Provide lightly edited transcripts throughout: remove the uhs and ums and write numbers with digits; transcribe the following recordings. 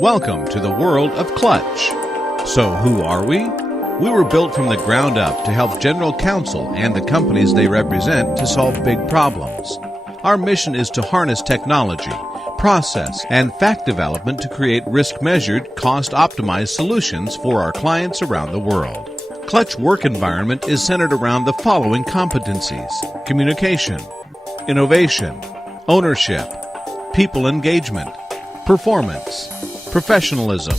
Welcome to the world of Clutch. So who are we? We were built from the ground up to help General Counsel and the companies they represent to solve big problems. Our mission is to harness technology, process, and fact development to create risk-measured, cost-optimized solutions for our clients around the world. Clutch work environment is centered around the following competencies: communication, innovation, ownership, people engagement, performance, professionalism,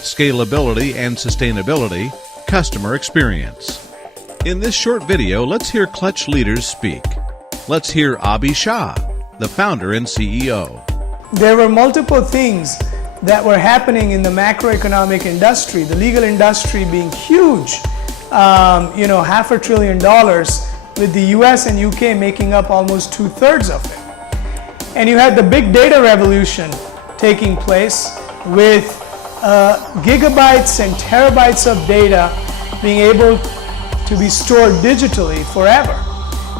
scalability and sustainability, customer experience. In this short video, let's hear Clutch leaders speak. Let's hear Abhi Shah, the founder and CEO. There were multiple things that were happening in the macroeconomic industry, the legal industry being huge, $500 billion, with the US and UK making up almost 2/3 of it. And you had the big data revolution taking place with gigabytes and terabytes of data being able to be stored digitally forever.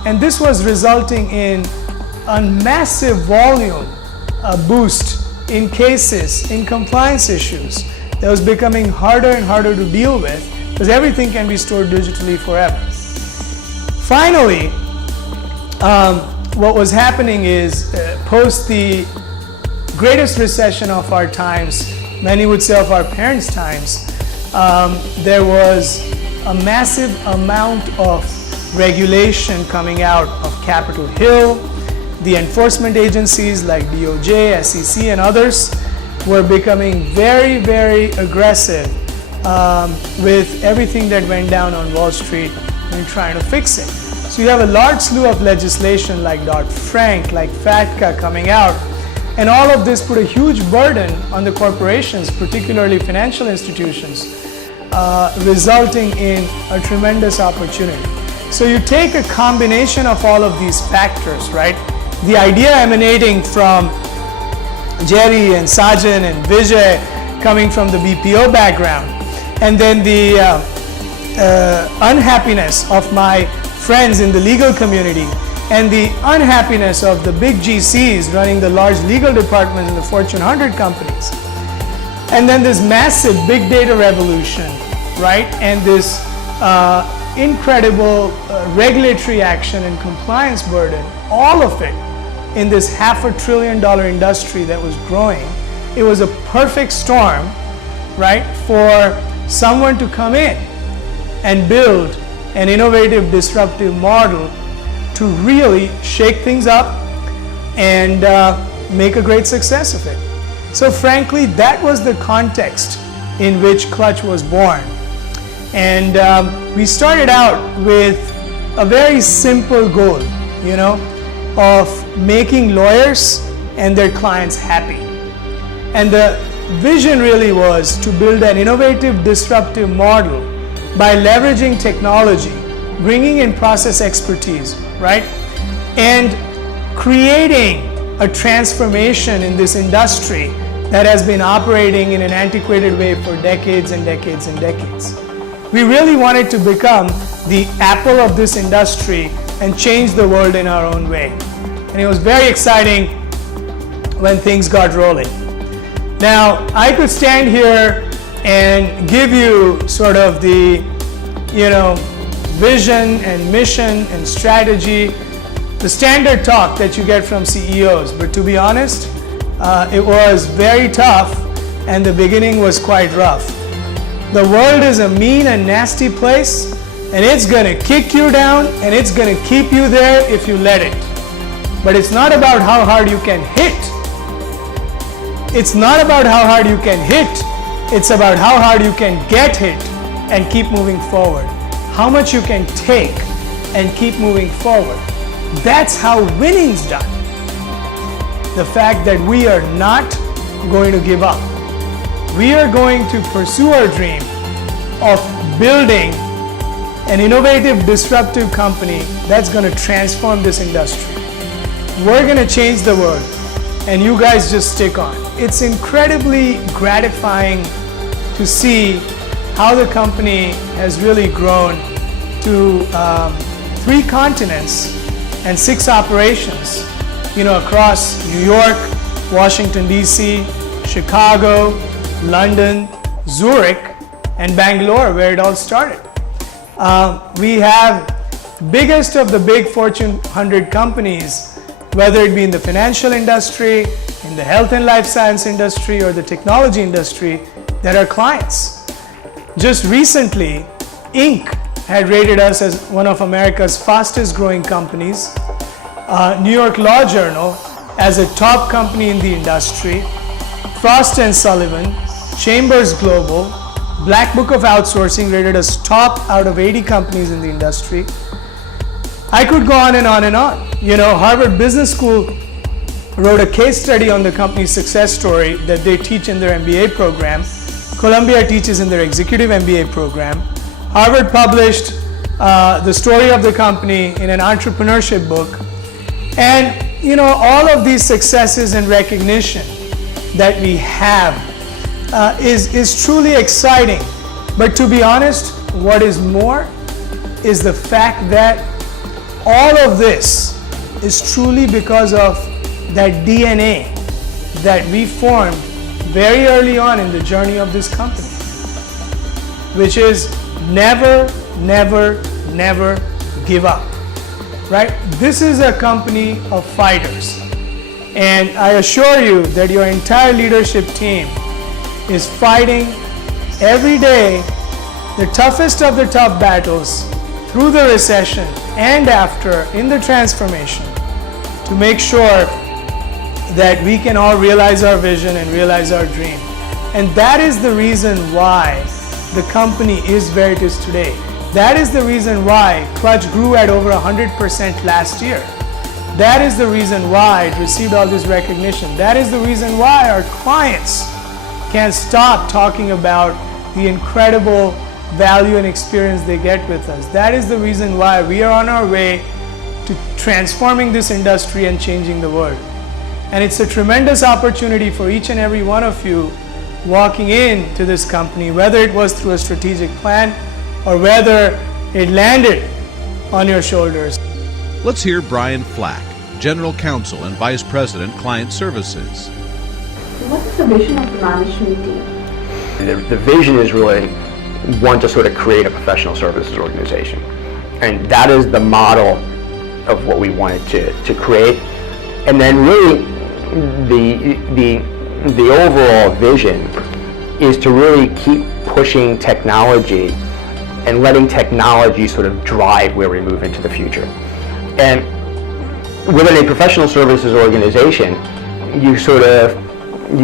And this was resulting in a massive volume boost in cases, in compliance issues that was becoming harder and harder to deal with because everything can be stored digitally forever. Finally, what was happening is post the greatest recession of our times, many would say of our parents' times, there was a massive amount of regulation coming out of Capitol Hill. The enforcement agencies like DOJ, SEC, and others were becoming very, very aggressive with everything that went down on Wall Street and trying to fix it. So you have a large slew of legislation like Dodd-Frank, like FATCA coming out, and all of this put a huge burden on the corporations, particularly financial institutions, resulting in a tremendous opportunity. So you take a combination of all of these factors, right? The idea emanating from Jerry and Sajan and Vijay coming from the BPO background, and then the unhappiness of my friends in the legal community, and the unhappiness of the big GCs running the large legal departments in the Fortune 100 companies. And then this massive big data revolution, right? And this incredible regulatory action and compliance burden, all of it in this $500 billion industry that was growing. It was a perfect storm, right, for someone to come in and build an innovative, disruptive model to really shake things up and make a great success of it. So frankly, that was the context in which Clutch was born. And we started out with a very simple goal, of making lawyers and their clients happy. And the vision really was to build an innovative, disruptive model by leveraging technology, bringing in process expertise, right? And creating a transformation in this industry that has been operating in an antiquated way for decades and decades and decades. We really wanted to become the Apple of this industry and change the world in our own way. And it was very exciting when things got rolling. Now, I could stand here and give you sort of the, vision and mission and strategy, the standard talk that you get from CEOs. But to be honest, it was very tough and the beginning was quite rough. The world is a mean and nasty place, and it's going to kick you down and it's going to keep you there if you let it. But it's not about how hard you can hit. It's not about how hard you can hit. It's about how hard you can get hit and keep moving forward. How much you can take and keep moving forward. That's how winning's done. The fact that we are not going to give up. We are going to pursue our dream of building an innovative, disruptive company that's going to transform this industry. We're going to change the world, and you guys just stick on. It's incredibly gratifying to see how the company has really grown to 3 continents and 6 operations, across New York, Washington, D.C., Chicago, London, Zurich, and Bangalore, where it all started. We have biggest of the big Fortune 100 companies, whether it be in the financial industry, in the health and life science industry, or the technology industry, that are clients. Just recently, Inc. had rated us as one of America's fastest growing companies, New York Law Journal as a top company in the industry, Frost & Sullivan, Chambers Global, Black Book of Outsourcing rated us top out of 80 companies in the industry. I could go on and on and on. You know, Harvard Business School wrote a case study on the company's success story that they teach in their MBA program. Columbia teaches in their executive MBA program. Harvard published the story of the company in an entrepreneurship book. And you know, all of these successes and recognition that we have is truly exciting. But to be honest, what is more is the fact that all of this is truly because of that DNA that we formed very early on in the journey of this company, which is never, never, never give up, right? This is a company of fighters. And I assure you that your entire leadership team is fighting every day the toughest of the tough battles through the recession and after in the transformation to make sure that we can all realize our vision and realize our dream. And that is the reason why the company is where it is today. That is the reason why Clutch grew at over 100% last year. That is the reason why it received all this recognition. That is the reason why our clients can't stop talking about the incredible value and experience they get with us. That is the reason why we are on our way to transforming this industry and changing the world. And it's a tremendous opportunity for each and every one of you walking into this company, whether it was through a strategic plan or whether it landed on your shoulders. Let's hear Brian Flack, General Counsel and Vice President, Client Services. What is the vision of the management team? The vision is really one to sort of create a professional services organization. And that is the model of what we wanted to create. And then really the overall vision is to really keep pushing technology and letting technology sort of drive where we move into the future. And within a professional services organization, you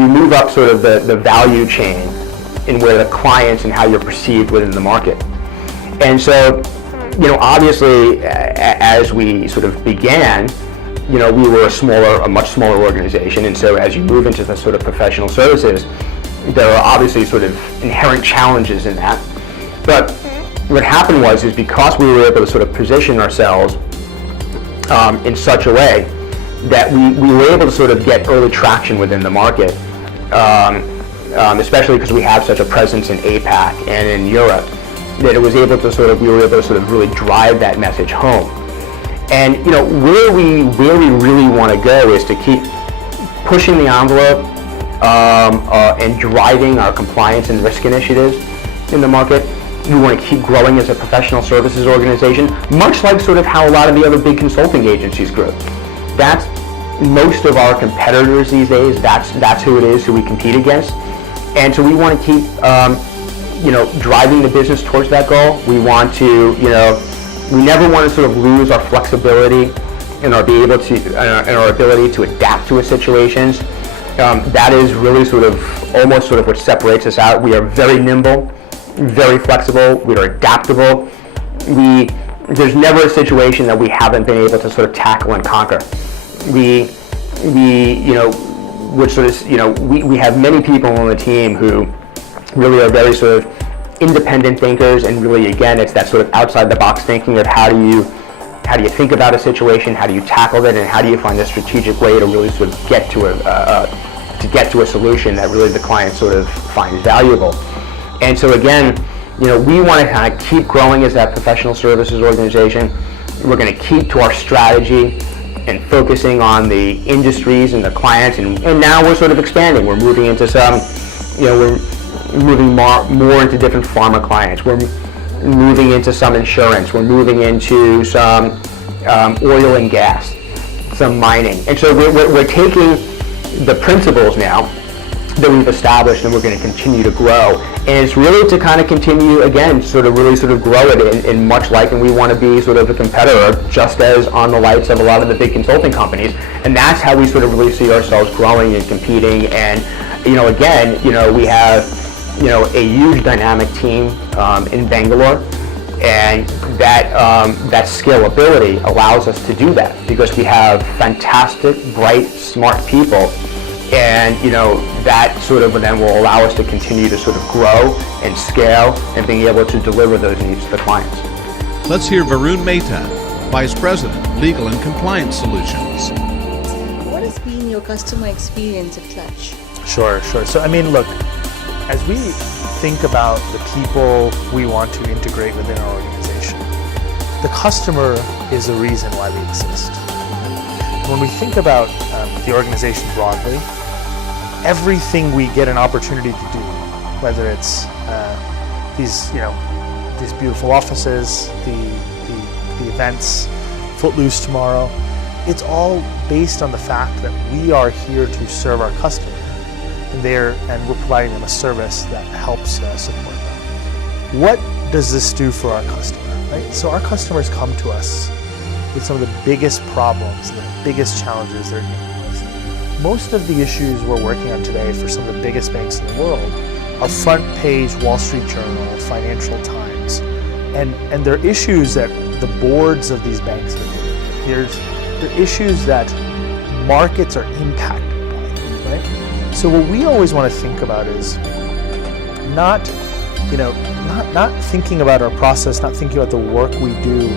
move up sort of the value chain in where the clients and how you're perceived within the market. And so, you know, obviously, as we sort of began, you know, we were a much smaller organization, and so as you move into the sort of professional services, there are obviously sort of inherent challenges in that. But what happened is because we were able to sort of position ourselves in such a way that we were able to sort of get early traction within the market, especially because we have such a presence in APAC and in Europe, that we were able to sort of really drive that message home. And you know, where we really want to go is to keep pushing the envelope and driving our compliance and risk initiatives in the market. We want to keep growing as a professional services organization, much like sort of how a lot of the other big consulting agencies grew. That's most of our competitors these days. That's who it is who we compete against. And so we want to keep driving the business towards that goal. We want to, we never want to sort of lose our flexibility and our ability to adapt to situations. That is really almost what separates us out. We are very nimble, very flexible. We are adaptable. There's never a situation that we haven't been able to sort of tackle and conquer. We have many people on the team who really are very sort of independent thinkers, and really, again, it's that sort of outside the box thinking of how do you think about a situation, how do you tackle it, and how do you find a strategic way to really sort of get to a solution that really the client sort of finds valuable. And so again, we want to kind of keep growing as that professional services organization. We're going to keep to our strategy and focusing on the industries and the clients, and now we're sort of expanding. We're moving into some we're moving more into different pharma clients. We're moving into some insurance. We're moving into some oil and gas, some mining. And so we're taking the principles now that we've established, and we're going to continue to grow. And it's really to kind of continue, again, really grow it in much like, and we want to be sort of a competitor, just as on the lights of a lot of the big consulting companies. And that's how we really see ourselves growing and competing. And, again, we have, a huge dynamic team in Bangalore. And that scalability allows us to do that because we have fantastic, bright, smart people. And that then will allow us to continue to grow and scale and being able to deliver those needs to the clients. Let's hear Varun Mehta, Vice President, Legal and Compliance Solutions. What has been your customer experience at Clutch? Sure. So look, as we think about the people we want to integrate within our organization, the customer is the reason why we exist. When we think about the organization broadly, everything we get an opportunity to do, whether it's these beautiful offices, the events, Footloose tomorrow, it's all based on the fact that we are here to serve our customer, and we're providing them a service that helps support them. What does this do for our customer? Right? So our customers come to us with some of the biggest problems and the biggest challenges they're dealing with. Most of the issues we're working on today for some of the biggest banks in the world are front page Wall Street Journal, Financial Times, and they're issues that the boards of these banks are dealing with. They're issues that markets are impacted by, right? So what we always want to think about is not thinking about our process, not thinking about the work we do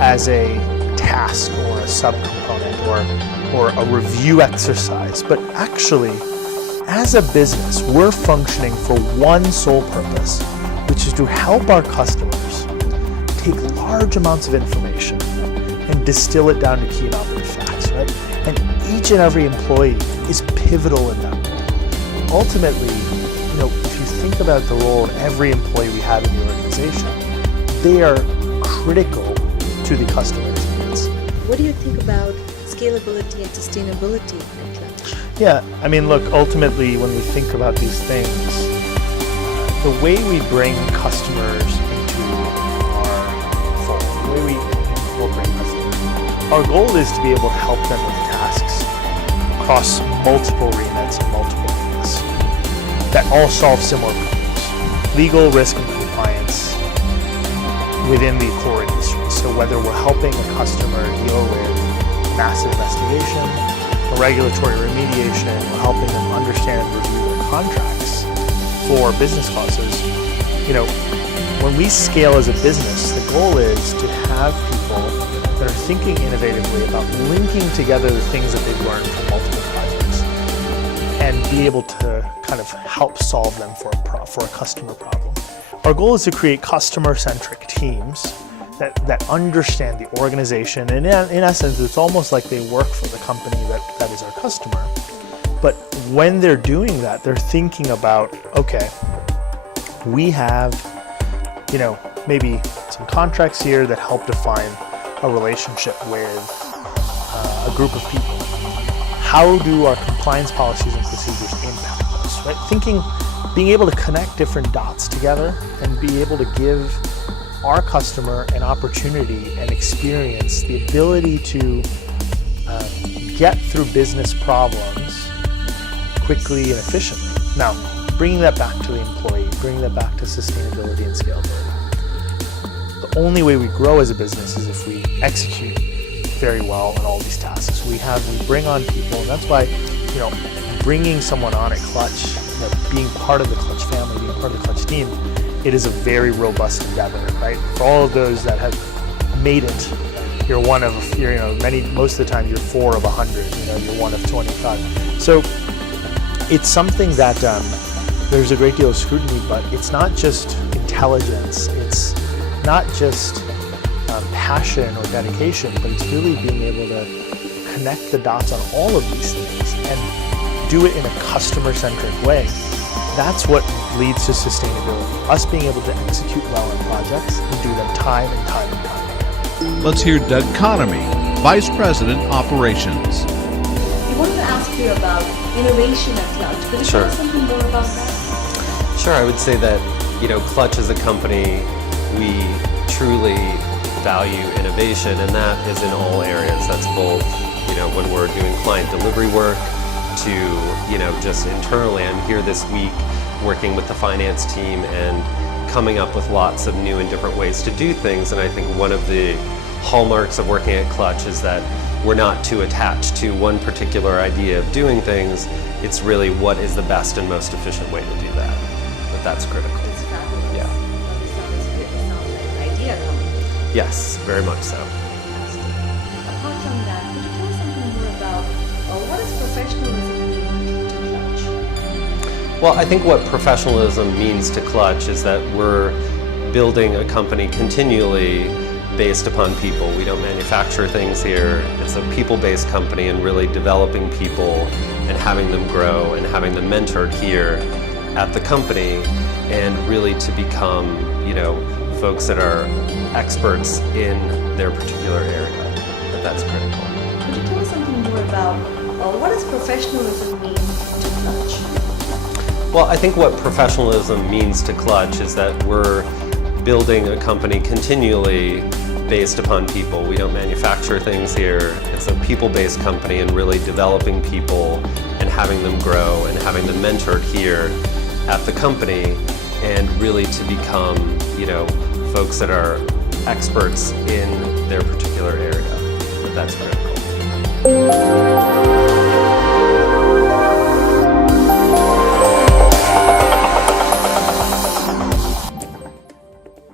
as a task or a subcomponent or a review exercise, but actually, as a business, we're functioning for one sole purpose, which is to help our customers take large amounts of information and distill it down to key and operative facts, right? And each and every employee is pivotal in that role. Ultimately, if you think about the role of every employee we have in the organization, they are critical to the customer experience. What do you think about scalability and sustainability at Clutch? Yeah, look, ultimately, when we think about these things, the way we bring customers into our fold, the way we incorporate customers, our goal is to be able to help them with tasks across multiple remits and multiple areas that all solve similar problems. Legal, risk, and compliance within the core industry. So whether we're helping a customer deal with massive investigation, or regulatory remediation, or helping them understand and review their contracts for business causes, when we scale as a business, the goal is to have people that are thinking innovatively about linking together the things that they've learned from multiple projects and be able to kind of help solve them for a customer problem. Our goal is to create customer-centric teams that understand the organization, and in essence, it's almost like they work for the company that is our customer. But when they're doing that, they're thinking about, okay, we have, maybe some contracts here that help define a relationship with a group of people. How do our compliance policies and procedures impact us, right? Being able to connect different dots together and be able to give our customer an opportunity and experience the ability to get through business problems quickly and efficiently. Now, bringing that back to the employee, bringing that back to sustainability and scalability. The only way we grow as a business is if we execute very well on all these tasks. We bring on people, and that's why, bringing someone on at Clutch, being part of the Clutch family, being part of the Clutch team, it is a very robust endeavor, right? For all of those that have made it, you're one of, most of the time you're 4 of 100, you're 1 of 25. So it's something that there's a great deal of scrutiny, but it's not just intelligence, it's not just passion or dedication, but it's really being able to connect the dots on all of these things and do it in a customer-centric way That's what leads to sustainability. Us being able to execute well on projects and do them time and time and time again. Let's hear Doug Conamy, Vice President, Operations. We wanted to ask you about innovation at Clutch. Could you tell us something more about that? Sure, I would say that, Clutch as a company, we truly value innovation, and that is in all areas. That's both, when we're doing client delivery work to, just internally. I'm here this week working with the finance team and coming up with lots of new and different ways to do things, and I think one of the hallmarks of working at Clutch is that we're not too attached to one particular idea of doing things. It's really what is the best and most efficient way to do that. But that's critical. It's fabulous. Yeah. It sounds good. It sounds like an idea company. Yes, very much so. Fantastic. Apart from that, could you tell us something more about what does professionalism mean to Clutch? Well, I think what professionalism means to Clutch is that we're building a company continually based upon people. We don't manufacture things here. It's a people-based company, and really developing people and having them grow and having them mentored here at the company, and really to become, folks that are experts in their particular area. But that's critical. Could you tell us something more about what does professionalism mean to Clutch? Well, I think what professionalism means to Clutch is that we're building a company continually based upon people. We don't manufacture things here. It's a people-based company, and really developing people and having them grow and having them mentored here at the company, and really to become, folks that are experts in their particular area. But that's critical.